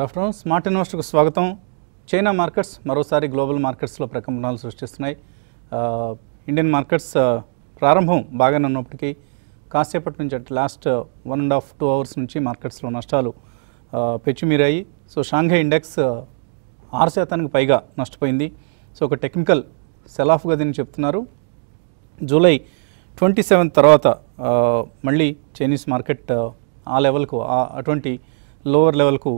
Good afternoon. Smart ఇన్వెస్టర్కు స్వాగతం. China markets మరోసారి global మార్కెట్స్లో ప్రకంపనలు సృష్టిస్తున్నాయి. ఇండియన్ మార్కెట్స్ ప్రారంభం బాగానే ఉన్నప్పటికీ కాసేపటి నుంచి అంటే లాస్ట్ 1.5-2 అవర్స్ నుంచి మార్కెట్స్లో నష్టాలు పెచ్చుమీరాయి. సో షాంఘై ఇండెక్స్ 6% పైగా నష్టపోయింది. సో ఒక టెక్నికల్ సెల్ ఆఫ్ గదని చెప్తున్నారు. జూలై 27 తర్వాత మళ్ళీ చైనీస్ మార్కెట్ ఆ లెవెల్కు అటువంటి లోవర్ లెవెల్కు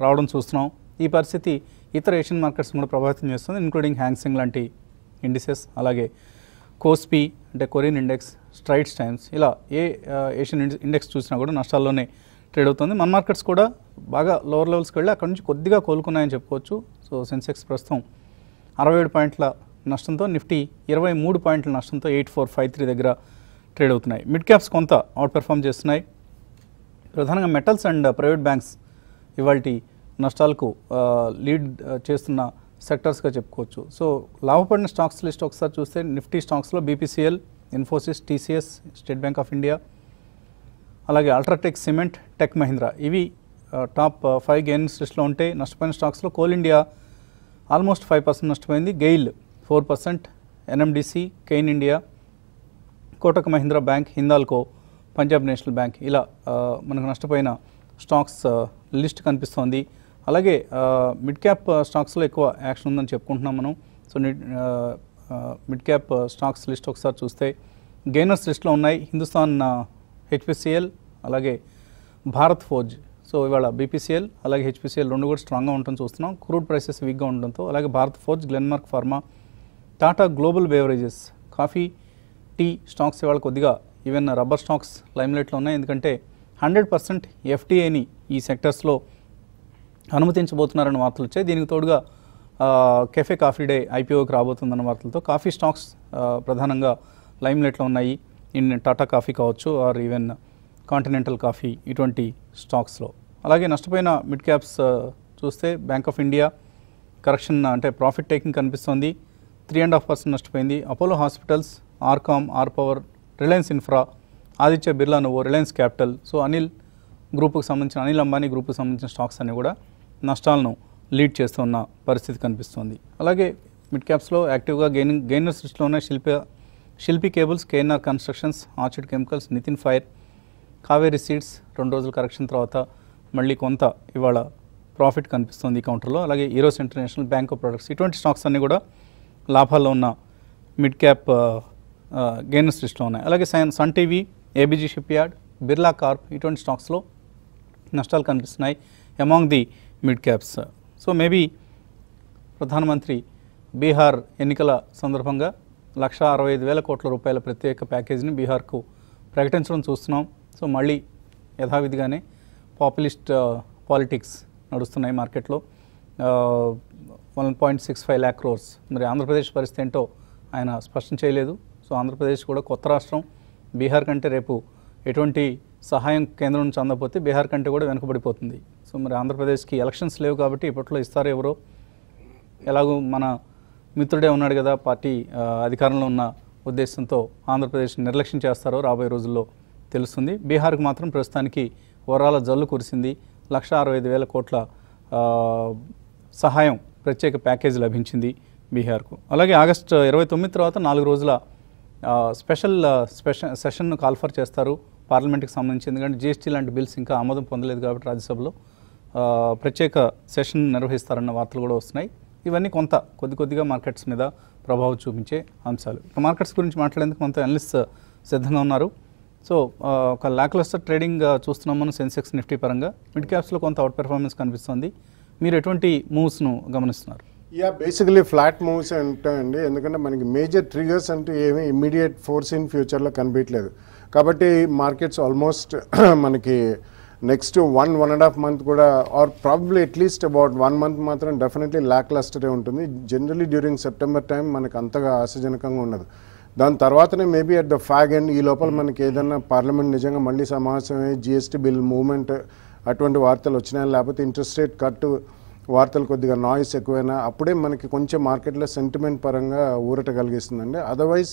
రావడం చూస్తున్నాం. ఈ పరిస్థితి ఇతర ఏషియన్ మార్కెట్స్ కూడా ప్రభావితం చేస్తుంది, ఇంక్లూడింగ్ హ్యాంగ్సెంగ్ లాంటి ఇండిసెస్, అలాగే కోస్పీ అంటే కొరియన్ ఇండెక్స్, స్ట్రైట్స్ టైమ్స్, ఇలా ఏ ఏషియన్ ఇండెక్స్ చూసినా కూడా నష్టాల్లోనే ట్రేడ్ అవుతుంది. మన మార్కెట్స్ కూడా బాగా లోవర్ లెవెల్స్కి వెళ్ళి అక్కడ నుంచి కొద్దిగా కోలుకున్నాయని చెప్పుకోవచ్చు. సో సెన్సెక్స్ ప్రస్తుతం 67 పాయింట్ల నష్టంతో, నిఫ్టీ 23 పాయింట్ల నష్టంతో 8453 దగ్గర ట్రేడ్ అవుతున్నాయి. మిడ్ క్యాప్స్ కొంత అవుట్ పెర్ఫామ్ చేస్తున్నాయి. ప్రధానంగా మెటల్స్ అండ్ ప్రైవేట్ బ్యాంక్స్ ఇవాల్టి నష్టాలకు లీడ్ చేస్తున్న సెక్టర్స్గా చెప్పుకోవచ్చు. సో లాభపడిన స్టాక్స్ లిస్ట్ ఒకసారి చూస్తే నిఫ్టీ స్టాక్స్లో BPCL, Infosys, TCS, state bank of India, అలాగే అల్ట్రాటెక్ సిమెంట్, టెక్ మహీంద్రా ఇవి టాప్ 5 గెయిన్స్ లిస్ట్లో ఉంటే, నష్టపోయిన స్టాక్స్లో కోల్ ఇండియా ఆల్మోస్ట్ 5% నష్టపోయింది, GAIL 4%, NMDC, Cain India, Kotak Mahindra bank, Hindalco, Punjab national bank, ఇలా మనకు నష్టపోయిన స్టాక్స్ లిస్ట్ కనిపిస్తోంది. అలాగే మిడ్ క్యాప్ స్టాక్స్లో ఎక్కువ యాక్షన్ ఉందని చెప్పుకుంటున్నాం మనం. So mid cap stocks list ఒకసారి చూస్తే గెయినర్స్ లిస్ట్లో ఉన్నాయి హిందుస్థాన్ హెచ్పిసిఎల్, అలాగే భారత్ ఫోర్జ్. సో ఇవాళ బీపీసీఎల్ అలాగే హెచ్పిసిఎల్ రెండు కూడా స్ట్రాంగ్గా ఉండటం చూస్తున్నాం, క్రూడ్ ప్రైసెస్ వీక్గా ఉండడంతో. అలాగే Bharat Forge, Glenmark Pharma, Tata Global Beverages, coffee, tea stocks ఇవాళ కొద్దిగా, ఈవెన్ రబ్బర్ స్టాక్స్ లైమ్లైట్లో ఉన్నాయి. ఎందుకంటే 100% ఎఫ్టీఐని ఈ సెక్టర్స్లో అనుమతించబోతున్నారన్న వార్తలు వచ్చాయి. దీనికి తోడుగా కెఫే కాఫీ డే ఐపీఓకి రాబోతుందన్న వార్తలతో కాఫీ స్టాక్స్ ప్రధానంగా లైమ్లైట్లో ఉన్నాయి. టాటా కాఫీ కావచ్చు, ఆర్ ఈవెన్ కాంటినెంటల్ కాఫీ, ఇటువంటి స్టాక్స్లో. అలాగే నష్టపోయిన మిడ్ క్యాప్స్ చూస్తే బ్యాంక్ ఆఫ్ ఇండియా కరెక్షన్ అంటే ప్రాఫిట్ టేకింగ్ కనిపిస్తోంది, 3.5% నష్టపోయింది. Apollo Hospitals, RCom, R Power, Reliance Infra, Aditya Birla Nuvo, Reliance Capital. So Anil గ్రూపుకు సంబంధించిన, అనిల్ అంబానీ గ్రూపుకు సంబంధించిన స్టాక్స్ అన్నీ కూడా నష్టాలను లీడ్ చేస్తున్న పరిస్థితి కనిపిస్తుంది. అలాగే మిడ్ క్యాప్స్లో యాక్టివ్గా గెయినర్స్ లిస్ట్లో ఉన్న Shilpi Cables, KNR Constructions, Orchid Chemicals, Nitin Fire, Kaveri Seeds 2 రోజుల కరెక్షన్ తర్వాత మళ్ళీ కొంత ఇవాళ ప్రాఫిట్ కనిపిస్తుంది ఈ కౌంటర్లో. అలాగే Eros international, bank of products, ఇటువంటి స్టాక్స్ అన్నీ కూడా లాభాల్లో ఉన్న మిడ్ క్యాప్ గెయినర్స్ లిస్ట్లో ఉన్నాయి. అలాగే Sun TV, ABG Shipyard, Birla Corp, ఇటువంటి స్టాక్స్లో నష్టాలు కనిపిస్తున్నాయి among the mid caps. So maybe ప్రధానమంత్రి బీహార్ ఎన్నికల సందర్భంగా 1,65,000 కోట్ల రూపాయల ప్రత్యేక ప్యాకేజీని బీహార్కు ప్రకటించడం చూస్తున్నాం. సో మళ్ళీ యథావిధిగానే పాపులిస్ట్ పాలిటిక్స్ నడుస్తున్నాయి మార్కెట్లో. 1.65 lakh crores. మరి ఆంధ్రప్రదేశ్ పరిస్థితి ఏంటో ఆయన స్పష్టం చేయలేదు. సో ఆంధ్రప్రదేశ్ కూడా కొత్త రాష్ట్రం, బీహార్ కంటే రేపు ఎటువంటి సహాయం కేంద్రం నుంచి అందకపోతే బీహార్ కంటే కూడా వెనుకబడిపోతుంది. సో మరి ఆంధ్రప్రదేశ్కి ఎలక్షన్స్ లేవు కాబట్టి ఇప్పట్లో ఇస్తారు ఎవరో, ఎలాగో మన మిత్రుడే ఉన్నాడు కదా పార్టీ అధికారంలో ఉన్న ఉద్దేశంతో ఆంధ్రప్రదేశ్ నిర్లక్ష్యం చేస్తారో రాబోయే రోజుల్లో తెలుస్తుంది. బీహార్కు మాత్రం ప్రస్తుతానికి వరాల జల్లు కురిసింది, 1,65,000 కోట్ల సహాయం ప్రత్యేక ప్యాకేజీ లభించింది బీహార్కు. అలాగే ఆగస్టు 29 తర్వాత 4 రోజుల స్పెషల్ సెషన్ను కాల్ఫర్ చేస్తారు పార్లమెంట్కి సంబంధించి. ఎందుకంటే జీఎస్టీ లాంటి బిల్స్ ఇంకా ఆమోదం పొందలేదు కాబట్టి రాజ్యసభలో ప్రత్యేక సెషన్ నిర్వహిస్తారన్న వార్తలు కూడా వస్తున్నాయి. ఇవన్నీ కొద్దిగా మార్కెట్స్ మీద ప్రభావం చూపించే అంశాలు. ఇక మార్కెట్స్ గురించి మాట్లాడేందుకు కొంత అనలిస్ట్ సిద్ధంగా ఉన్నారు. సో ఒక లాక్లస్టర్ ట్రేడింగ్ చూస్తున్నాం మనం సెన్సెక్స్, నిఫ్టీ పరంగా. మిడ్ క్యాప్స్లో కొంత అవుట్ పెర్ఫార్మెన్స్ కనిపిస్తుంది. మీరు ఎటువంటి మూవ్స్ను గమనిస్తున్నారు? బేసికలీ ఫ్లాట్ మూవ్స్ ఉంటాయండి, ఎందుకంటే మనకి మేజర్ ట్రిగర్స్ అంటూ ఏమీ ఇమ్మీడియట్ ఫోర్స్ ఇన్ ఫ్యూచర్లో కనిపించలేదు. కాబట్టి మార్కెట్స్ ఆల్మోస్ట్ మనకి నెక్స్ట్ 1.5 మంత్ కూడా, or probably at least about 1 month మాత్రం డెఫినెట్లీ ల్యాక్ లస్టరే ఉంటుంది. జనరలీ డ్యూరింగ్ సెప్టెంబర్ టైం మనకు అంతగా ఆశాజనకంగా ఉండదు. దాని తర్వాతనే maybe at the fag end ఈ లోపల మనకి ఏదైనా పార్లమెంట్ నిజంగా మళ్ళీ సమావేశమై జిఎస్టీ బిల్ మూవ్మెంట్ అటువంటి వార్తలు వచ్చినాయి, లేకపోతే ఇంట్రెస్ట్ రేట్ కట్ వార్తలు కొద్దిగా నాయిస్ ఎక్కువైనా అప్పుడే మనకి కొంచెం మార్కెట్లో సెంటిమెంట్ పరంగా ఊరట కలిగిస్తుందండి. Otherwise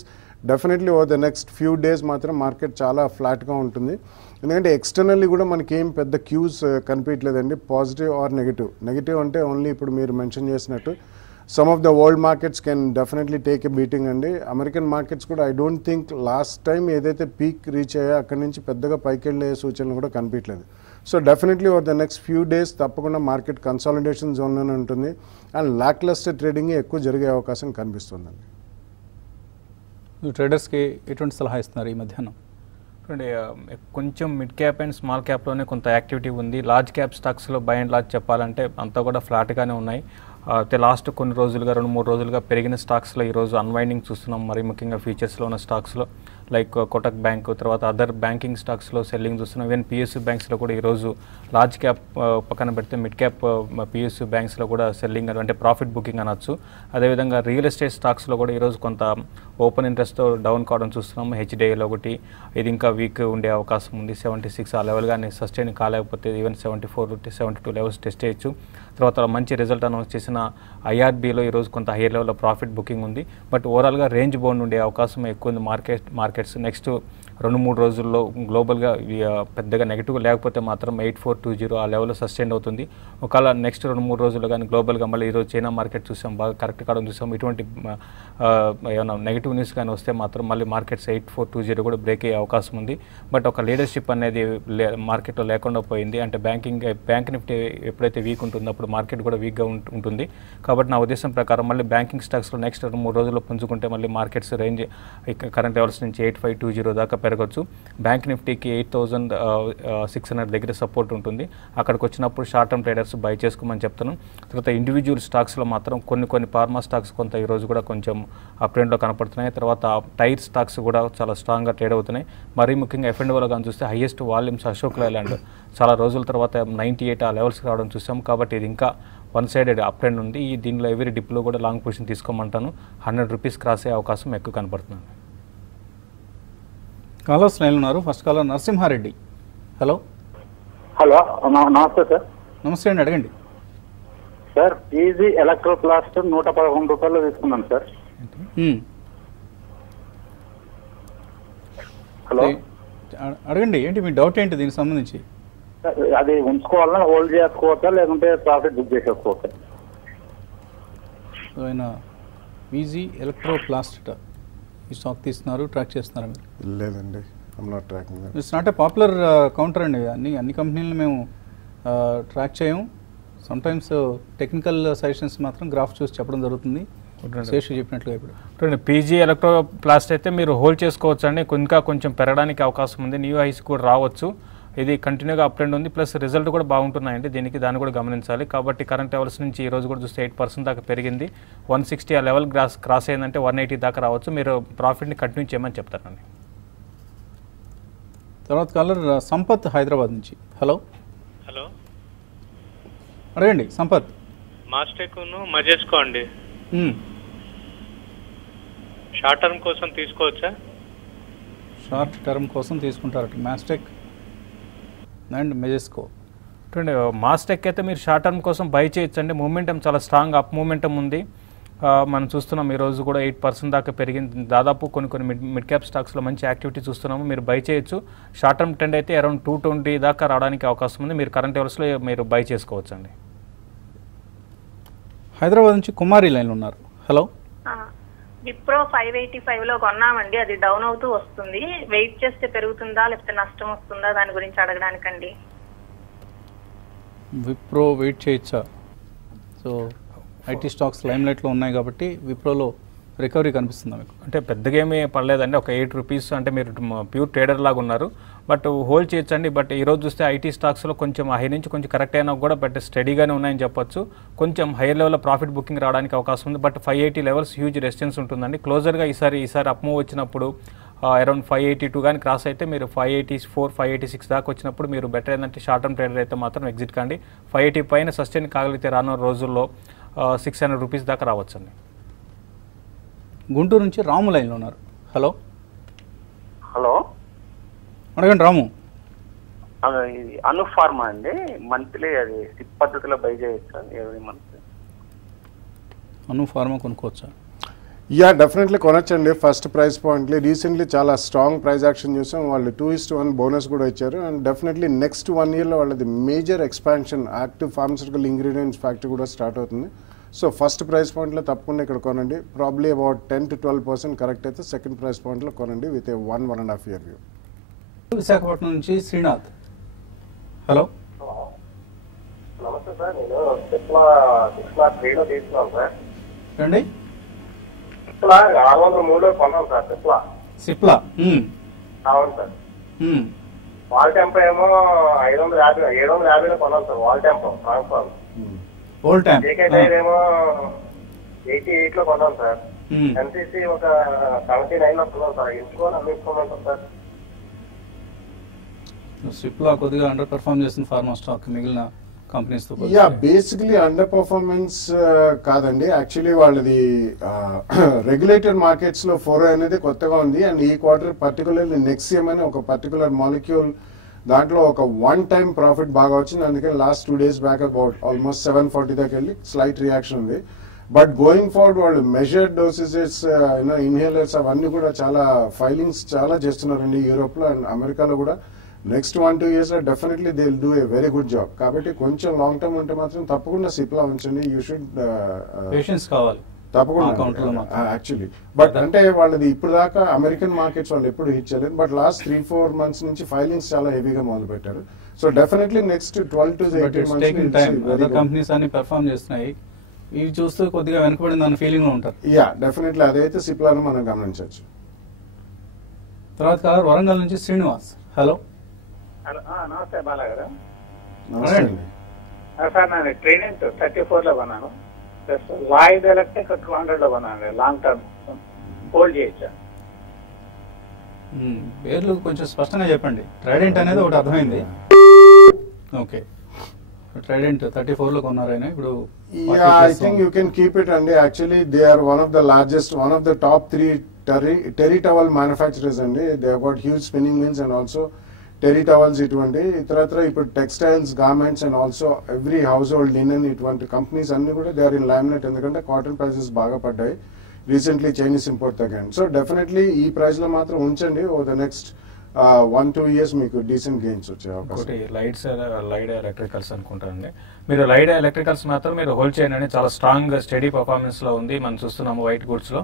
definitely over the next few days మాత్రం మార్కెట్ చాలా ఫ్లాట్గా ఉంటుంది. ఎందుకంటే ఎక్స్టర్నల్లీ కూడా మనకి ఏం పెద్ద క్యూస్ కనిపించలేదండి, పాజిటివ్ ఆర్ నెగిటివ్ అంటే ఓన్లీ ఇప్పుడు మీరు మెన్షన్ చేసినట్టు some of the world markets can definitely take a beating అండి. అమెరికన్ మార్కెట్స్ కూడా I don't think last time ఏదైతే పీక్ రీచ్ అయ్యా అక్కడి నుంచి పెద్దగా పైకి వెళ్ళే సూచనలు కూడా కనిపించలేదు. So definitely over the next few days తప్పకుండా మార్కెట్ కన్సాలిడేషన్ జోన్లోనే ఉంటుంది అండ్ లాక్లస్టర్ ట్రేడింగ్ ఎక్కువ జరిగే అవకాశం కనిపిస్తుందండి. ట్రేడర్స్కి ఎటువంటి సలహా ఇస్తున్నారు ఈ మధ్యాహ్నం? కొంచెం మిడ్ క్యాప్ అండ్ స్మాల్ క్యాప్లోనే కొంత యాక్టివిటీ ఉంది. లార్జ్ క్యాప్ స్టాక్స్లో బై అండ్ లార్జ్ చెప్పాలంటే అంతా కూడా ఫ్లాట్గానే ఉన్నాయి. అయితే లాస్ట్ కొన్ని రోజులుగా 2-3 రోజులుగా పెరిగిన స్టాక్స్లో ఈరోజు అన్వైండింగ్ చూస్తున్నాం. మరి ముఖ్యంగా ఫ్యూచర్స్లో ఉన్న స్టాక్స్లో లైక్ కోటక్ బ్యాంక్, తర్వాత అదర్ బ్యాంకింగ్ స్టాక్స్లో సెల్లింగ్ చూస్తున్నాం. ఈవెన్ పిఎస్యూ బ్యాంక్స్లో కూడా ఈరోజు లార్జ్ క్యాప్ పక్కన పెడితే మిడ్ క్యాప్ పిఎస్యూ బ్యాంక్స్లో కూడా సెల్లింగ్ అంటే ప్రాఫిట్ బుకింగ్ అనొచ్చు. అదేవిధంగా రియల్ ఎస్టేట్ స్టాక్స్లో కూడా ఈరోజు కొంత ఓపెన్ ఇంట్రెస్ట్తో డౌన్ కావడం చూస్తున్నాము. హెచ్డిఐలో ఒకటి ఇది ఇంకా వీక్ ఉండే అవకాశం ఉంది. 76 ఆ లెవెల్ కానీ సస్టైన్ కాలేకపోతే ఈవెన్ 74-72 లెవెల్స్ టెస్ట్ చేయొచ్చు. తర్వాత మంచి రిజల్ట్ అనౌన్స్ చేసిన ఐఆర్బీలో ఈరోజు కొంత హైయర్ లెవెల్లో ప్రాఫిట్ బుకింగ్ ఉంది. బట్ ఓవరాల్గా రేంజ్ బౌండ్ ఉండే అవకాశం ఎక్కువ ఉంది మార్కెట్స్ నెక్స్ట్ 2-3 రోజుల్లో గ్లోబల్గా పెద్దగా నెగిటివ్ లేకపోతే మాత్రం 8420 ఆ లెవెల్లో సస్టైన్ అవుతుంది. ఒకవేళ నెక్స్ట్ 2-3 రోజుల్లో కానీ గ్లోబల్గా మళ్ళీ ఈరోజు చైనా మార్కెట్ చూసాం, బాగా కరెక్ట్ కావడం చూసాం. ఇటువంటి ఏమైనా నెగిటివ్ న్యూస్ కానీ వస్తే మాత్రం మళ్ళీ మార్కెట్స్ 8420 కూడా బ్రేక్ అయ్యే అవకాశం ఉంది. బట్ ఒక లీడర్షిప్ అనేది మార్కెట్లో లేకుండా పోయింది. అంటే బ్యాంక్ నిఫ్టీ ఎప్పుడైతే వీక్ ఉంటుందో అప్పుడు మార్కెట్ కూడా వీక్గా ఉంటుంది. కాబట్టి నా ఉద్దేశం ప్రకారం మళ్ళీ బ్యాంకింగ్ స్టాక్స్లో నెక్స్ట్ 2-3 రోజుల్లో పుంజుకుంటే మళ్ళీ మార్కెట్స్ రేంజ్ కరెంట్ లెవెల్స్ నుంచి 8520 దాకా పెరగచ్చు. బ్యాంక్ నిఫ్టీకి 8600 దగ్గర సపోర్ట్ ఉంటుంది. అక్కడికి వచ్చినప్పుడు షార్ట్ టర్మ్ ట్రేడర్స్ బై చేసుకోమని చెప్తాను. తర్వాత ఇండివిజువల్ స్టాక్స్లో మాత్రం కొన్ని ఫార్మా స్టాక్స్ కొంత ఈరోజు కూడా కొంచెం అప్ ట్రెండ్లో కనపడుతున్నాయి. తర్వాత టైర్ స్టాక్స్ కూడా చాలా స్ట్రాంగ్గా ట్రేడ్ అవుతున్నాయి. మరీ ముఖ్యంగా F&Oలో కానీ చూస్తే హైయెస్ట్ వాల్యూమ్స్ అశోక్ లైలాండ్ చాలా రోజుల తర్వాత 98 ఆ లెవెల్స్కి రావడం చూసాం. కాబట్టి ఇది ఇంకా వన్ సైడెడ్ అప్ ట్రెండ్ ఉంది. దీనిలో ఎవరీ డిప్లో కూడా లాంగ్ పొజిషన్ తీసుకోమంటాను. 100 రూపీస్ క్రాస్ అయ్యే అవకాశం ఎక్కువ కనపడుతుంది. కాలర్స్ లైన్ ఉన్నారు. First caller Narasimha Reddy. హలో నమస్తే సార్. నమస్తే అండి, అడగండి సార్. ఈజీ ఎలక్ట్రోప్లాస్ట్ 111 రూపాయలు తీసుకున్నాను సార్. హలో అడగండి, ఏంటి మీ డౌట్ ఏంటి దీనికి సంబంధించి? అది ఉంచుకోవాలన్నా హోల్డ్ చేసుకోవచ్చా లేకుంటే ప్రాఫిట్ బుక్ చేసేసుకోవచ్చా? ఆయన ఈజీ ఎలక్ట్రోప్లాస్ట్ ఈ స్టాక్ తీస్తున్నారు, ట్రాక్ చేస్తున్నారు మీరు? లేదండి, I'm not tracking. It's not a popular counter అండి. అన్ని కంపెనీలను మేము ట్రాక్ చేయం. సమ్టైమ్స్ టెక్నికల్ సజెషన్స్ మాత్రం గ్రాఫ్ చూసి చెప్పడం జరుగుతుంది. శేషు చెప్పినట్లుగా ఇప్పుడు పీజీ ఎలక్ట్రోప్లాస్ట్ అయితే మీరు హోల్డ్ చేసుకోవచ్చు అండి. ఇంకా కొంచెం పెరగడానికి అవకాశం ఉంది. న్యూ హైస్ కూడా రావచ్చు. ఇది కంటిన్యూగా అప్ ట్రెండ్ ఉంది, ప్లస్ రిజల్ట్ కూడా బాగుంటున్నాయండి. దాన్ని కూడా గమనించాలి. కాబట్టి కరెంట్ లెవెల్స్ నుంచి ఈ రోజు కూడా చూస్తే 8% దాకా పెరిగింది. 160 ఆ లెవెల్ క్రాస్ అయిందంటే 180 దాకా రావచ్చు. మీరు ప్రాఫిట్ని కంటిన్యూ చేయమని చెప్తారండి. తర్వాత కాలర్ సంపత్ హైదరాబాద్ నుంచి. హలో హలో అడగండి సంపత్. మాస్టెక్ను మజెస్కో అండి, షార్ట్ టర్మ్ కోసం తీసుకోవచ్చా? షార్ట్ టర్మ్ కోసం తీసుకుంటారట మాస్టెక్ అండ్ మెజెస్కో. మాస్టెక్ అయితే మీరు షార్ట్ టర్మ్ కోసం బై చేయొచ్చండి. మూమెంటం చాలా స్ట్రాంగ్ అప్ మూమెంటం ఉంది. మనం చూస్తున్నాం ఈరోజు కూడా 8% దాకా పెరిగింది. దాదాపు కొన్ని మిడ్ క్యాప్ స్టాక్స్లో మంచి యాక్టివిటీ చూస్తున్నాము. మీరు బై చేయొచ్చు. షార్ట్ టర్మ్ ట్రెండ్ అయితే అరౌండ్ 220 దాకా రావడానికి అవకాశం ఉంది. మీరు కరెంట్ లెవెల్స్లో మీరు బై చేసుకోవచ్చు అండి. హైదరాబాద్ నుంచి కుమారి లైన్ ఉన్నారు. హలో విప్రో 585లో కొన్నామండి, అది డౌన్ అవుతూ వస్తుంది. వెయిట్ చేస్తే పెరుగుతుందా లేకపోతే నష్టం వస్తుందా దాని గురించి అడగడానికండి. విప్రో వెయిట్ చేయొచ్చా? సో ఐటీ స్టాక్స్ లైమ్ లైట్లో ఉన్నాయి కాబట్టి విప్రోలో రికవరీ కనిపిస్తుందా మీకు? అంటే పెద్దగా ఏమీ పడలేదండి. ఒక 8 రూపీస్ అంటే మీరు ప్యూర్ ట్రేడర్ లాగా ఉన్నారు. బట్ హోల్డ్ చేయొచ్చండి. బట్ ఈరోజు చూస్తే ఐటీ స్టాక్స్లో కొంచెం హై నుంచి కొంచెం కరెక్ట్ అయినా కూడా బట్ స్టడీగానే ఉన్నాయని చెప్పొచ్చు. కొంచెం హైయర్ లెవెల్లో ప్రాఫిట్ బుకింగ్ రావడానికి అవకాశం ఉంది. బట్ 580 లెవెల్స్ హ్యూజ్ రెసిస్టెన్స్ ఉంటుందండి. క్లోజర్గా ఈసారి అప్ మూవ్ వచ్చినప్పుడు అరౌండ్ 582 కానీ క్రాస్ అయితే మీరు 584, 586 దాకా వచ్చినప్పుడు మీరు బెటర్ ఏంటంటే షార్ట్ టర్మ్ ట్రేడర్ అయితే మాత్రం ఎగ్జిట్ కాండి. 580 పైన సస్టైన్ కాగలిగితే రానున్న రోజుల్లో 600 రూపీస్ దాకా రావచ్చండి. గుంటూరు నుంచి రాము లైన్లో ఉన్నారు. హలో హలో అడగండి రాము. అను ఫార్మా అండి, మంత్లీ అది సిప్ పద్ధతిలో బై చేయొచ్చు ఎవ్రీ మంత్. అను ఫార్మా కొనుక్కోవచ్చా? యా డెఫినెట్లీ కొనొచ్చండి ఫస్ట్ ప్రైస్ పాయింట్లీ. రీసెంట్లీ చాలా స్ట్రాంగ్ ప్రైస్ యాక్షన్ చూసాం. వాళ్ళు 2:1 బోనస్ కూడా ఇచ్చారు. అండ్ డెఫినెట్లీ నెక్స్ట్ 1 yearలో వాళ్ళది major expansion active pharmaceutical ingredients factory కూడా స్టార్ట్ అవుతుంది. సో ఫస్ట్ ప్రైస్ పాయింట్లో తప్పకుండా ఇక్కడ కొనండి. ప్రాబ్లీ అబౌట్ 10 to 12% కరెక్ట్ అయితే సెకండ్ ప్రైస్ పాయింట్లో కొనండి విత్ 1.5 year వ్యూ. విశాఖపట్నం నుంచి శ్రీనాథ్. హలో నమస్తే సార్, నేను సిప్లా 603లో తీసుకున్నాను సార్. రండి. సిప్లా 603లో కొన్నాను సార్. సిప్లా అవును సార్. వాల్ టెంపో ఏమో 750లో కొన్నాను సార్. వాల్ tempo transform. Old time. JK tyre ఏమో 88లో కొన్నాను సార్. ఎన్సీసీ ఒక 79లో కొన్నాను సార్. ఎంచుకోవాలి అమ్మించుకోమంటారు సార్. సిప్లా కొద్దిగా అండర్ పెర్ఫార్మ్ చేసిన ఫార్మా స్టాక్ మిగిలిన కంపెనీస్ తో. యా బేసిక్లీ అండర్ పర్ఫార్మెన్స్ కాదండి. యాక్చువల్లీ వాళ్ళది రెగ్యులేటెడ్ మార్కెట్స్ లో ఫోరో అనేది కొత్తగా ఉంది. అండ్ ఈ క్వార్టర్ పర్టికులర్లీ నెక్సియం అని ఒక పర్టికులర్ మాలిక్యూల్ దాంట్లో ఒక 1 time ప్రాఫిట్ బాగా వచ్చింది. అందుకని last 2 days back about almost 740 దాకా వెళ్ళి స్లైట్ రియాక్షన్ ఉంది. బట్ గోయింగ్ ఫార్వర్డ్ వాళ్ళు మెజర్డ్ డోసేజెస్ ఇన్హేలర్స్ అవన్నీ కూడా చాలా ఫైలింగ్స్ చాలా చేస్తున్నారండి యూరోప్ లో అండ్ అమెరికాలో కూడా. నెక్స్ట్ 1-2 years లో definitely they will do a very good job. కాబట్టి కొంచెం లాంగ్ టర్మ్ ఉంటే మాత్రం తప్పకుండా సిప్లా ఉంచండి. యూ షుడ్ పేషెన్స్ కావాలి తప్పకుండా యాక్చువల్లీ. బట్ అంటే వాళ్ళది ఇప్పుడు దాకా అమెరికన్ మార్కెట్స్ వాళ్ళు ఎప్పుడు హిట్ చేయలేదు. బట్ లాస్ట్ 3-4 months నుంచి ఫైలింగ్స్ చాలా హెవీగా మొదలు పెట్టారు. So definitely next 12 to 18 months companies అన్ని పెర్ఫార్మ్ చేస్తున్నాయి. ఇవి చూస్తూ కొద్దిగా వెనకబడింది అన్న ఫీలింగ్ లో ఉంటారు. యా డెఫినెట్లీ అదైతే సిప్లాను మనం గమనించవచ్చు. తర్వాత కాలర్ వరంగల్ నుంచి శ్రీనివాస్. హలో నమస్తే బాలా గారు. నమస్తే అండి. సార్ నేను ట్రైనింగ్ 34లో కొన్నాను. ప్లస్ వాయిద్ ఎలక్ట్రిక్ 200లో కొన్నాను. లాంగ్ టర్మ్ హోల్డ్ చేయొచ్చా? పేర్లు కొంచెం స్పష్టంగా చెప్పండి. ట్రైడెంట్ అనేది ఒకటి అర్థమైంది. ఓకే, ట్రైడెంట్ 34లో కొన్నారు ఆయన. ఇప్పుడు I think you can keep it అండి. Actually they are one of the largest, one of the top 3 terry towel manufacturers అండి. They have got huge spinning mills and also terry towels ఇటువంటి ఇతరత్ర ఇప్పుడు textiles, garments and also every household linen ఇటువంటి companies అన్ని కూడా they are in laminate. ఎందుకంటే cotton prices బాగా పడ్డాయి రీసెంట్లీ, చైనీస్ ఇంపోర్ట్ తగ్గాను. సో డెఫినెట్లీ ఈ ప్రైస్ లో మాత్రం ఉంచండి. ఓ ద నెక్స్ట్ 1-2 years మీకు డీసెంట్ గెయిన్స్ వచ్చే అవకాశం. లైడ్ ఎలక్ట్రికల్స్ అనుకుంటానండి. మీరు లైడ్ ఎలక్ట్రికల్స్ మాత్రం మీరు హోల్డ్ చేయండి. చాలా స్ట్రాంగ్ స్టడీ పర్ఫార్మెన్స్ లో ఉంది. మనం చూస్తున్నాము వైట్ గుడ్స్ లో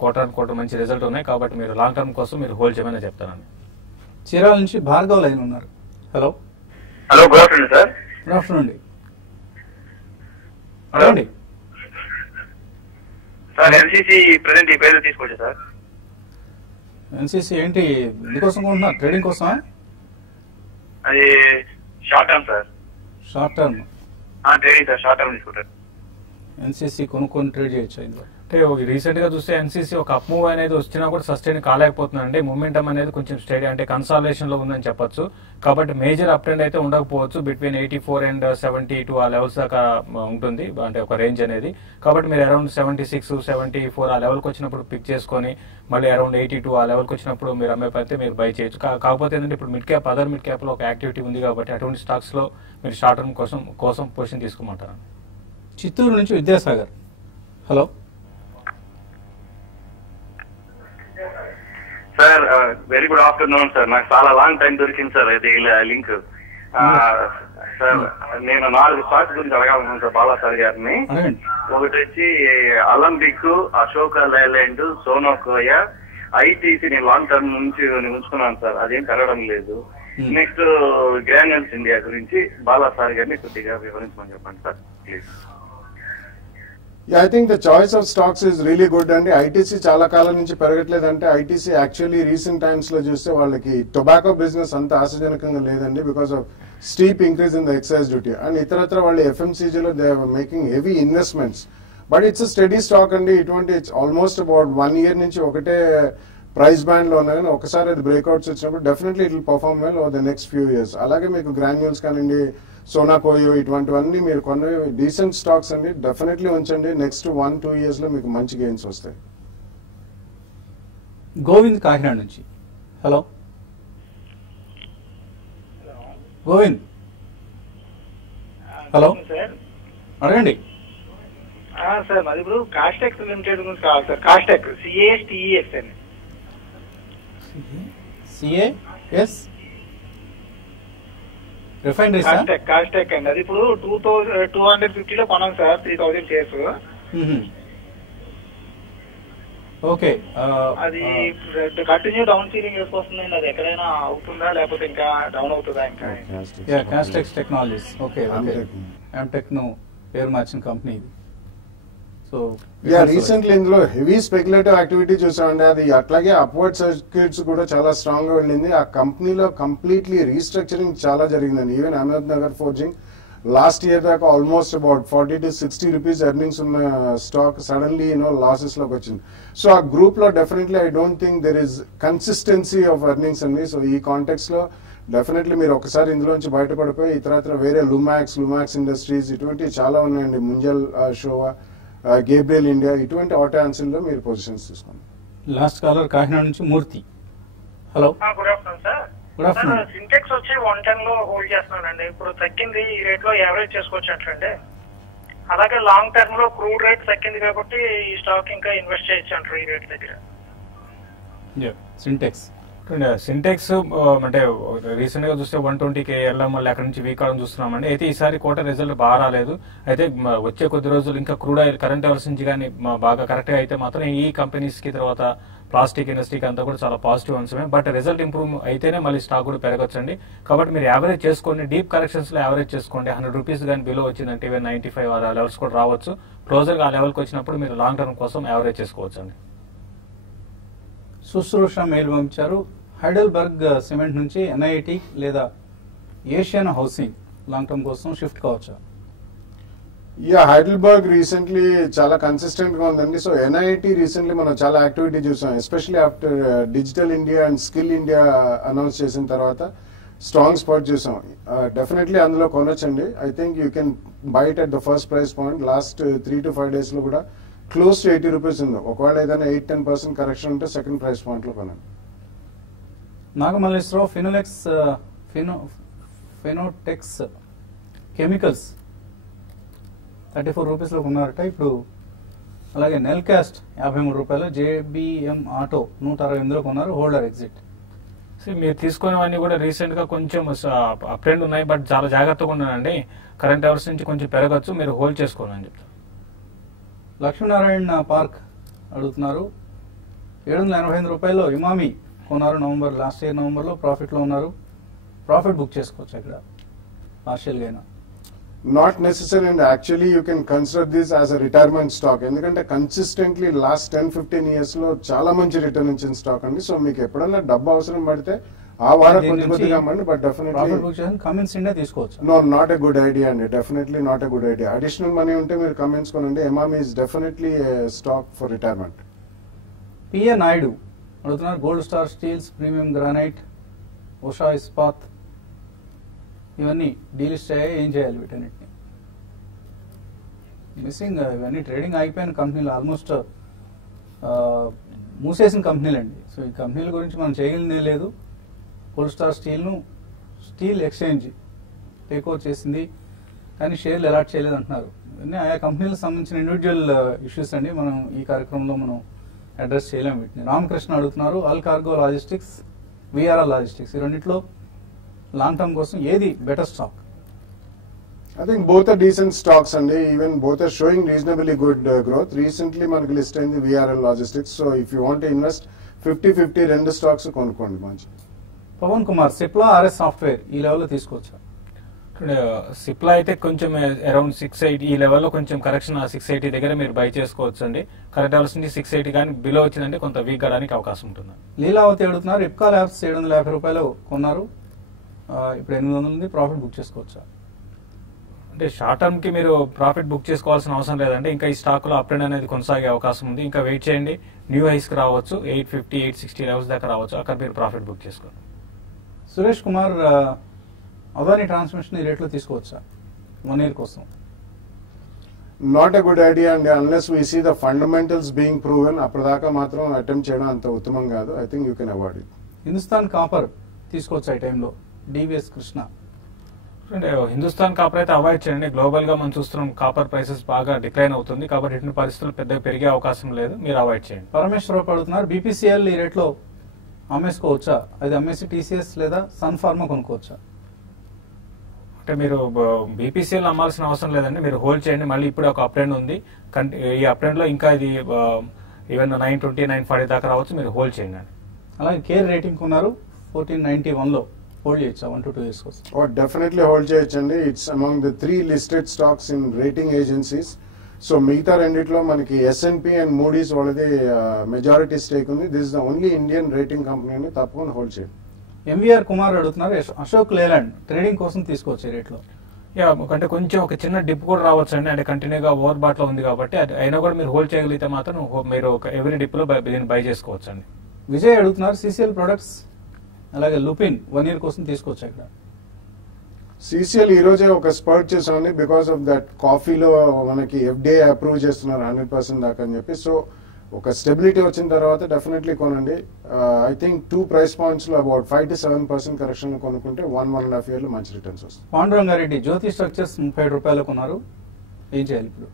క్వార్టర్ మంచి రిజల్ట్ ఉన్నాయి. కాబట్టి మీరు లాంగ్ టర్మ్ కోసం మీరు హోల్డ్ చేయమని చెప్తానండి. చీరాల నుంచి భార్గవ్ లైన్ ఉన్నారు. Hello good afternoon sir. Good afternoon అండి. అడగండి సార్. ఎన్సీసీ ప్రెసెంట్ ఈ పేరు తీసుకోవచ్చు సార్. ఎన్సీసీ ఏంటి ఎందుకోసం కొంటున్నారు? ట్రేడింగ్ కోసమా? అది short term sir. Short term trading sir. Short term తీసుకుంటారు. ఎన్సీసీ కొనుక్కొని ట్రేడ్ చేయొచ్చు ఇందులో. అంటే రీసెంట్ గా చూస్తే ఎన్సీసీ ఒక అప్ మూవ్ అనేది వచ్చినా కూడా సస్టైన్ కాలేకపోతుందండి. మూమెంటం అనేది కొంచెం స్టడీ అంటే కన్సాలేషన్ లో ఉందని చెప్పొచ్చు. కాబట్టి మేజర్ అప్ ట్రెండ్ అయితే ఉండకపోవచ్చు. బిట్వీన్ 84 and 72 ఆ లెవెల్స్ దాకా ఉంటుంది, అంటే ఒక రేంజ్ అనేది. కాబట్టి మీరు అరౌండ్ 76, 74 ఆ లెవెల్కి వచ్చినప్పుడు పిక్ చేసుకొని మళ్ళీ అరౌండ్ 82 ఆ లెవెల్కి వచ్చినప్పుడు మీరు అమ్మే పడితే మీరు బై చేయొచ్చు. కాకపోతే ఏంటంటే ఇప్పుడు అదర్ మిడ్ క్యాప్ లో ఒక యాక్టివిటీ ఉంది కాబట్టి అటువంటి స్టాక్స్ లో మీరు షార్ట్ టర్మ్ కోసం పొజిషన్ తీసుకోమంటారు. చిత్తూరు నుంచి Vidyasagar. Hello sir. Very good afternoon sir. నాకు చాలా లాంగ్ టైం దొరికింది సార్ ఇది లింక్. సార్ నేను 4 స్టాక్స్ గురించి అడగాలనుకున్నాను సార్ బాలా సార్ గారిని. ఒకటి వచ్చి అలంబిక్, అశోక లైలాండ్, సోనోకోయా, ఐటీసీ నేను లాంగ్ టర్మ్ నుంచి ఉంచుకున్నాను సార్. అదేం పెరగడం లేదు. నెక్స్ట్ గ్రాన్యూల్స్ ఇండియా గురించి బాలా సార్ గారిని కొద్దిగా వివరించమని చెప్పండి sir please. I think the choice of stocks is really good అండి. ఐటీసీ చాలా కాలం నుంచి పెరగట్లేదంటే ఐటీసీ యాక్చువల్లీ రీసెంట్ టైమ్స్ లో చూస్తే వాళ్ళకి టొబాకో బిజినెస్ అంత ఆశాజనకంగా లేదండి because of steep increase in the excise duty. And ఇతరత్ర వాళ్ళు ఎఫ్ఎంసీజీలో they are making heavy investments. But it's steady stock అండి. ఇటువంటి ఆల్మోస్ట్ అబౌట్ 1 year నుంచి ఒకటే ప్రైస్ బ్యాండ్ లో ఉన్నాయి. ఒకసారి అది బ్రేక్అవుట్స్ వచ్చినప్పుడు definitely it will perform well over the next few years. అలాగే మీకు గ్రాన్యూల్స్ కానివ్వండి, సోనాకోయో ఇటువంటివన్నీ మీరు కొన్ని డీసెంట్ స్టాక్స్ అండి. డెఫినెట్లీ ఉంచండి. నెక్స్ట్ 1-2 years లో మీకు మంచి గెయిన్స్ వస్తాయి. గోవింద్ కాకినాడ నుంచి. హలో గోవింద్. హలో అడగండి. సార్ మాది ఇప్పుడు కాస్టెక్స్ లిమిటెడ్ గురించి కావాలి సార్. కాస్టెక్ CASTEX అని. CAS రిఫైనరీ కాస్టెక్ అండి. అది ఇప్పుడు 250 కొనాం సార్, 3000 షేర్స్. ఓకే, అది కంటిన్యూ డౌన్ సీలింగ్ వేసుకొస్తుందండి. అది ఎక్కడైనా అవుతుందా లేకపోతే ఇంకా డౌన్ అవుతుందా? ఇంకా కాస్టెక్స్ టెక్నాలజీస్. ఓకే, ఎంటెక్నో పేరు మార్చిన కంపెనీ ఇది. సో రీసెంట్లీ ఇందులో హెవీ స్పెక్యులేటివ్ యాక్టివిటీ చూసామండి. అది అట్లాగే అప్వర్డ్ సర్క్యూట్స్ కూడా చాలా స్ట్రాంగ్ గా వెళ్ళింది. ఆ కంపెనీలో కంప్లీట్లీ రీస్ట్రక్చరింగ్ చాలా జరిగిందండి. Even Ahmednagar forging last year దాకా almost about 40 to 60 rupees earnings ఉన్న స్టాక్ సడన్లీ లాసెస్ లోకి వచ్చింది. సో ఆ గ్రూప్ లో definitely I don't think there is consistency of earnings అండి. సో ఈ కాంటెక్స్ లో డెఫినెట్లీ మీరు ఒకసారి ఇందులోంచి బయటపడిపోయి ఇతర వేరే లుమాక్స్ ఇండస్ట్రీస్ ఇటువంటి చాలా ఉన్నాయండి. ముంజల్ షోవా, గేబ్రియల్ ఇండియా ఇటువంటి ఆటో యాన్సిల్ లో మీరు పొజిషన్స్ తీసుకోండి. లాస్ట్ కాలర్ కాకినాడ నుంచి Murthy. Hello, good afternoon sir. Good afternoon. Sintex వచ్చి 110 లో హోల్డ్ చేస్తున్నానండి. ఇప్పుడు తగ్గింది, ఈ రేట్ లో యావరేజ్ చేసుకోవచ్చు అట్లండి. అలాగే లాంగ్ టర్మ్ లో క్రూడ్ రేట్ తగ్గింది కాబట్టి ఈ స్టాక్ ఇంకా ఇన్వెస్ట్ చేయొచ్చు అంటారు ఈ రేట్ దగ్గర. సింటెక్స్ అంటే రీసెంట్ గా చూస్తే 120K వెళ్ళాం, మళ్ళీ అక్కడ నుంచి వీక్ అవడం చూస్తున్నామండి. అయితే ఈసారి క్వార్టర్ రిజల్ట్ బాగా రాలేదు. అయితే వచ్చే కొద్ది రోజులు ఇంకా క్రూడ్ ఆయిల్ కరెంట్ అవర్స్ నుంచి కానీ బాగా కరెక్ట్ గా అయితే మాత్రం ఈ కంపెనీస్ కి తర్వాత ప్లాస్టిక్ ఇండస్ట్రీకి అంతా కూడా చాలా పాజిటివ్ అంశమే. బట్ రిజల్ట్ ఇంప్రూవ్ అయితేనే మళ్ళీ స్టాక్ కూడా పెరగొచ్చండి. కాబట్టి మీరు యావరేజ్ చేసుకోండి, డీప్ కరెక్షన్స్ లో యావరేజ్ చేసుకోండి. 100 రూపీస్ కానీ బిలో వచ్చిందంటే ఈవెన్ 95 ఆ లెవెల్స్ కూడా రావచ్చు. క్లోజర్ గా ఆ లెవెల్కి వచ్చినప్పుడు మీరు లాంగ్ టర్మ్ కోసం యావరేజ్ చేసుకోవచ్చు అండి. శుశ్రూష మెయిల్ పంపించారు. హైడెల్బర్గ్ సిమెంట్ నుంచి NIT లేదా ఏషియన్ హౌసింగ్ లాంగ్ టర్మ్ కోసం షిఫ్ట్ కావచ్చా? హైడెల్బర్గ్ రీసెంట్లీ చాలా కన్సిస్టెంట్ గా ఉందండి. సో NIT రీసెంట్లీ మనం చాలా యాక్టివిటీ చూసాం, especially after digital India and skill India announce చేసిన తర్వాత స్ట్రాంగ్ స్పాట్ చూసాం. డెఫినెట్లీ అందులో కొనొచ్చండి. I think you can buy it at the first price point. Last 3 to 5 days లో కూడా క్లోజ్ టు 80 రూపీస్ ఉంది. ఒకవేళ ఏదైనా 8-10% కరెక్షన్ ఉంటే సెకండ్ ప్రైస్ పాయింట్ లో కొనండి. నాగమల్లేశ్వరరావు ఫెనోటెక్స్ కెమికల్స్ 34 రూపీస్లో కొన్నారట ఇప్పుడు. అలాగే నెల్ కాస్ట్ 53 రూపాయలు, JBM ఆటో 168లో కొన్నారు. Holder exit. మీరు తీసుకునేవన్నీ కూడా రీసెంట్ గా కొంచెం అప్ ట్రెండ్ ఉన్నాయి, బట్ చాలా జాగ్రత్తగా ఉన్నానండి. కరెంట్ అవర్స్ నుంచి కొంచెం పెరగచ్చు, మీరు హోల్డ్ చేసుకోండి అని చెప్తారు. లక్ష్మీనారాయణ పార్క్ అడుగుతున్నారు. 785 రూపాయలు ఇమామి కొన్నారు లాస్ట్ ఇయర్ నవంబర్లో. ప్రాఫిట్లో ఉన్నారు. ప్రాఫిట్ బుక్ చేసుకోవచ్చు ఇక్కడ పార్షియల్గా అయినా. Not necessary and actually you can consider this as a retirement stock. ఎందుకంటే కన్సిస్టెంట్లీ లాస్ట్ 10-15 years లో చాలా మంచి రిటర్న్ ఇచ్చిన స్టాక్ అండి. సో మీకు ఎప్పుడన్నా డబ్బు అవసరం పడితే ఆ వారం కొద్దిగా అమ్మండి. బట్ డెఫినెట్లీ కమిన్స్ ఇండియా తీసుకోవచ్చు. No, not a good idea అండి. Definitely not a good idea. Additional money ఉంటే మీరు కమిన్స్ కొనండి. Emami is definitely stock for retirement. PA Naidu అడుగుతున్నారు. Gold star steels, premium granite, Usha Ispat ఇవన్నీ డీలిస్ట్ అయ్యాయి, ఏం చేయాలి వీటన్నిటిని? మిస్సింగ్ ఇవన్నీ ట్రేడింగ్ అయిపోయిన కంపెనీలు, ఆల్మోస్ట్ మూసేసిన కంపెనీలు అండి. సో ఈ కంపెనీల గురించి మనం చేయగలిగే లేదు. Gold star steel exchange take over చేసింది కానీ షేర్లు అలాట్ చేయలేదు అంటున్నారు. ఇవన్నీ ఆయా కంపెనీలకు సంబంధించిన ఇండివిజువల్ ఇష్యూస్ అండి. మనం ఈ కార్యక్రమంలో మనం అడ్రస్ చేయలేము వీటిని. రామకృష్ణ అడుగుతున్నారు. All cargo logistics, VRL logistics, ఈ రెండిట్లో లాంగ్ టర్మ్ కోసం ఏది better stock? I think both are decent stocks and even both are showing reasonably good growth. Recently మనకి లిస్ట్ అయింది VRL logistics. So if you want invest 50-50 రెండు stocks కొనుక్కోండి మంచి. Pawan Kumar, Cipla RS software ఈ లెవెల్లో తీసుకోవచ్చా? సిప్లా అయితే కొంచెం అరౌండ్ 680 ఈ లెవెల్లో కొంచెం కరెక్షన్ 680 దగ్గర మీరు బై చేసుకోవచ్చు అండి. కరెక్ట్ అవర్స్ నుంచి 680 కానీ బిలో వచ్చిందంటే కొంత వీక్ అవడానికి అవకాశం ఉంటుంది. లీలావతి అడుగుతున్నారు. ఇప్కా ల్యాబ్స్ 750 రూపాయలు కొన్నారు, ఇప్పుడు 800 ఉంది. ప్రాఫిట్ బుక్ చేసుకోవచ్చా? అంటే షార్ట్ టర్మ్ కి మీరు ప్రాఫిట్ బుక్ చేసుకోవాల్సిన అవసరం లేదండి. ఇంకా ఈ స్టాక్ లో అప్ ట్రెండ్ అనేది కొనసాగే అవకాశం ఉంది. ఇంకా వెయిట్ చేయండి. న్యూ హైస్ కి రావచ్చు, 850-860 లెవెల్స్ దాకా రావచ్చు. అక్కడ మీరు ప్రాఫిట్ బుక్ చేసుకోండి. సురేష్ కుమార్, అదాని ట్రాన్స్మిషన్ ఈ రేట్లో తీసుకోవచ్చా 1 year కోసం? నాట్ ఎ గుడ్ ఐడియా అండి unless we see the fundamentals being proven. అప్పటిదాకా మాత్రం అటెంప్ట్ చేయడం అంత ఉత్తమం కాదు. I think you can avoid it. Hindustan Copper తీసుకోవచ్చా ఈ టైంలో? DVS కృష్ణ. అంటే హిందుస్థాన్ కాపర్ అయితే అవాయిడ్ చేయండి. గ్లోబల్ గా మనం చూస్తున్నాం కాపర్ ప్రైసెస్ బాగా డిక్లైన్ అవుతుంది కాబట్టి ఇటువంటి పరిస్థితులు పెద్దగా పెరిగే అవకాశం లేదు, మీరు అవాయిడ్ చేయండి. పరమేశ్వరరావు అడుగుతున్నారు, బీపీసీఎల్ ఈ రేట్లో అమ్మేసుకోవచ్చా? అది అమ్మేసి టీసీఎస్ లేదా సన్ ఫార్మా కొనుక్కోవచ్చా? అంటే మీరు బీపీసీఎల్ అమ్మాల్సిన అవసరం లేదండి, మీరు హోల్డ్ చేయండి. మళ్ళీ ఇప్పుడు ఒక అప్ ట్రెండ్ ఉంది, ఈ అప్ ట్రెండ్ లో ఇంకా ఇది ఈవెన్ 920, 940 దాకా రావచ్చు, మీరు హోల్డ్ చేయండి. అలాగే కేర్ రేటింగ్ కొన్నారు 1491లో, హోల్డ్ చేయొచ్చా 1 to 2 years కోసం? డెఫినెట్లీ హోల్డ్ చేయొచ్చండి. It's among the 3 listed stocks in rating agencies. So మిగతా రెండిట్లో మనకి S&P అండ్ మూడీస్ వాళ్ళది మెజారిటీ స్టేక్ ఉంది. This is the only Indian rating company, తప్పకుండా హోల్డ్ చేయండి. ఎంవీఆర్ కుమార్ అడుగుతున్నారు, అశోక్ లేలాండ్ ట్రేడింగ్ కోసం తీసుకోవచ్చు ఈ రేట్లో? అంటే కొంచెం ఒక చిన్న డిప్ కూడా రావచ్చు అండి, అంటే కంటిన్యూగా ఓవర్ బాట్ లో ఉంది కాబట్టి అది అయినా కూడా మీరు హోల్డ్ చేయగలిగితే మాత్రం మీరు ఎవ్రీ డిప్ లో దీన్ని బై చేసుకోవచ్చు అండి. విజయ్ అడుగుతున్నారు, CCL ప్రొడక్ట్స్ అలాగే లుపిన్ 1 year కోసం తీసుకోవచ్చు ఇక్కడ? CCL ఈ రోజే ఒక స్పర్ట్ చేసామండి, బికాస్ ఆఫ్ దట్ కాఫీలో మనకి FDA అప్రూవ్ చేస్తున్నారు 100% దాకా అని చెప్పి. సో ఒక స్టెబిలిటీ వచ్చిన తర్వాత డెఫినెట్లీ కొనండి. ఐ థింక్ 2 price points లో అబౌట్ 5 to 7% కరెక్షన్ కొనుక్కుంటే 1.5 year లో మంచి రిటర్న్స్ వస్తాయి. పాండురంగారెడ్డి జ్యోతి స్ట్రక్చర్స్ 37 రూపాయలు కొన్నారు, ఏం చేయాలి ఇప్పుడు?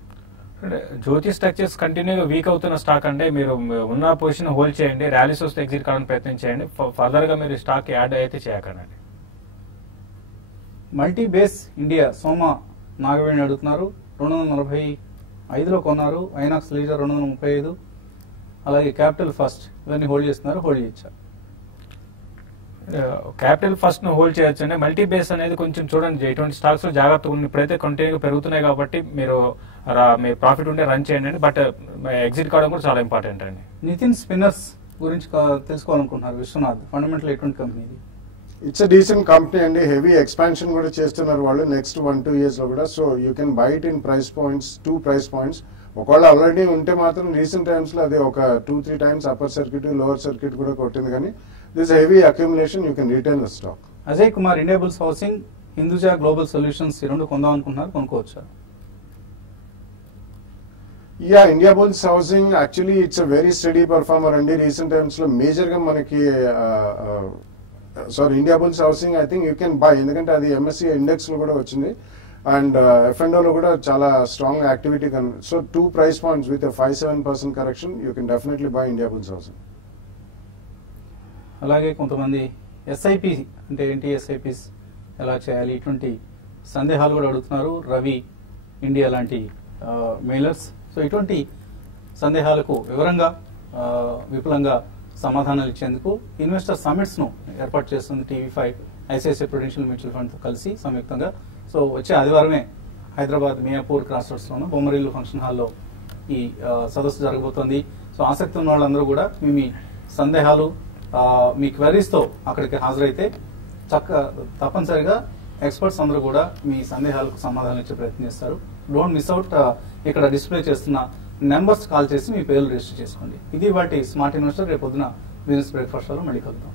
అంటే జ్యోతి స్ట్రక్చర్స్ కంటిన్యూగా వీక్ అవుతున్న స్టాక్ అంటే మీరు ఉన్న పొజిషన్ హోల్డ్ చేయండి, ర్యాలీస్ వస్తే ఎగ్జిట్ కావడానికి ప్రయత్నం చేయండి, ఫర్దర్ గా మీరు స్టాక్ యాడ్ అయితే చేయకండి. మల్టీ బేస్ ఇండియా సోమ నాగవేణి అడుగుతున్నారు, 245లో కొన్నారు, ఐనాక్స్ లీజర్ 235, అలాగే క్యాపిటల్ ఫస్ట్ ఇవన్నీ హోల్డ్ చేస్తున్నారు, హోల్డ్ చేయొచ్చా? క్యాపిటల్ ఫస్ట్ ను హోల్డ్ చేయొచ్చు అండి. మల్టీ బేస్ అనేది కొంచెం చూడండి, ఇటువంటి స్టాక్స్ లో జాగ్రత్తగా ఉంది. ఇప్పుడైతే కంటిన్యూగా పెరుగుతున్నాయి కాబట్టి మీరు మీ ప్రాఫిట్ ఉంటే రన్ చేయండి, బట్ ఎగ్జిట్ కావడం కూడా చాలా ఇంపార్టెంట్ అండి. నితిన్ స్పిన్నర్స్ గురించి తెలుసుకోవాలనుకుంటున్నారు, విశ్వనాథ్ ఫండమెంటల్ ఎటువంటి కంపెనీ ఇది? ఇట్స్ అ డీసెంట్ కంపెనీ అండి, హెవీ ఎక్స్పాన్షన్ కూడా చేస్తున్నారు వాళ్ళు నెక్స్ట్ 1-2 years లో కూడా. So you can by it in price points, 2 price points. ఒకవేళ ఆల్రెడీ ఉంటే మాత్రం రీసెంట్ టైమ్స్ లో అది ఒక 2-3 times upper circuit lower circuit కూడా కొట్టింది, కానీ this heavy accumulation you can retain the stock. Ajay Kumar Indiabulls housing, Hinduja global solutions ఈ రెండు కొందాం అనుకుంటున్నారు, కొనుక్కోవచ్చా? Indiabulls housing actually it's a very steady performer అండి. రీసెంట్ టైమ్స్ లో మేజర్ గా మనకి Indiabulls housing I think you can buy, ఎందుకంటే అది MSCI ఇండెక్స్ లో కూడా వచ్చింది అండ్ F&O లో కూడా చాలా strong activity. So 2 price points with 5-7% correction you can definitely by Indiabulls housing. అలాగే కొంతమంది SIP అంటే ఏంటి, SIPs ఎలా చేయాలి, ఇటువంటి సందేహాలు కూడా అడుగుతున్నారు. రవి ఇండియా లాంటి మెయిలర్స్. సో ఇటువంటి సందేహాలకు వివరంగా విపులంగా సమాధానాలు ఇచ్చేందుకు ఇన్వెస్టర్ సమిట్స్ను ఏర్పాటు చేస్తుంది TV5 ICICI ప్రుడెన్షియల్ మ్యూచువల్ ఫండ్తో కలిసి సంయుక్తంగా. సో వచ్చే ఆదివారమే హైదరాబాద్ మియాపూర్ క్రాస్ రోడ్స్లోనూ బొమ్మరిల్లు ఫంక్షన్ హాల్లో ఈ సదస్సు జరగబోతోంది. సో ఆసక్తి ఉన్న వాళ్ళందరూ కూడా మీ సందేహాలు మీ క్వెరీస్తో అక్కడికి హాజరైతే తప్పనిసరిగా ఎక్స్పర్ట్స్ అందరూ కూడా మీ సందేహాలకు సమాధానం ఇచ్చే ప్రయత్నం చేస్తారు. Don't miss out. ఇక్కడ డిస్ప్లే చేస్తున్న నెంబర్స్ కాల్ చేసి మీ పేర్లు రిజిస్టర్ చేసుకోండి. ఇది వాటి స్మార్ట్ ఇన్వెస్టర్. రేపు పొద్దున బిజినెస్ బ్రేక్ఫాస్ట్ లో మళ్ళీ కలుద్దాం.